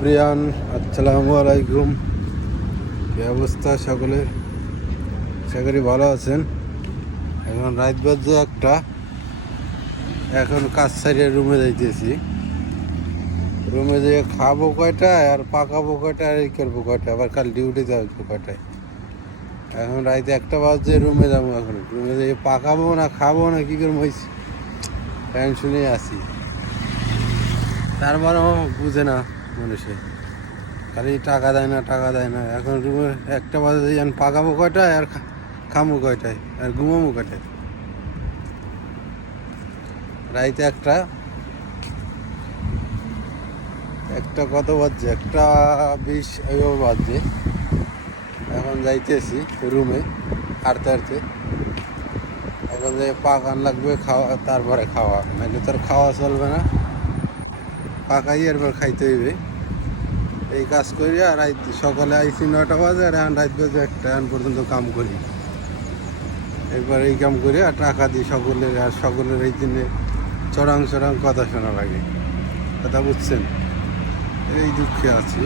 প্রিয়ান, আসসালামু আলাইকুম। কি অবস্থা সকলের? আশা করি ভালো আছেন। এখন রাত বাজে একটা। এখন কাজ সারিয়ে রুমে যাইতেছি। রুমে যেয়ে খাবো কয়টায় আর পাকাবো কয়টায় আর এই করবো কয়টায়, আবার কাল ডিউটি যাবো কয়টায়। এখন রাইতে একটা বাজে রুমে যাবো। এখন রুমে যেয়ে পাকাবো না খাবো না কী করবো টেনশনেই আছি। তারপরেও বুঝে না মানুষে, খালি টাকা দেয় না টাকা দেয় না। এখন রুমে একটা বাজে যান পাকাবো কয়টায় আর খামো কয়টায় আর ঘুমাবো কয়টায়। রাইতে একটা একটা কত বাজছে, 1:20 এভাবে বাজছে। এখন যাইতেছি রুমে হাঁটতে হাঁটতে। এখন যে পাকান লাগবে খাওয়া, তারপরে খাওয়া, নাহলে তোর খাওয়া চলবে না। পাকাই এরপর খাইতে হইবে। এই কাজ করি আর সকালে আইসি 9টা বাজে আর এখন রাত বাজে 1টা পর্যন্ত কাম করি। এরপর এই কাম করি আর টাকা দিই সকলের, আর সকলের এই দিনে চড়াং চড়াং কথা শোনা লাগে। কথা বুঝছেন? এই দুঃখে আছি।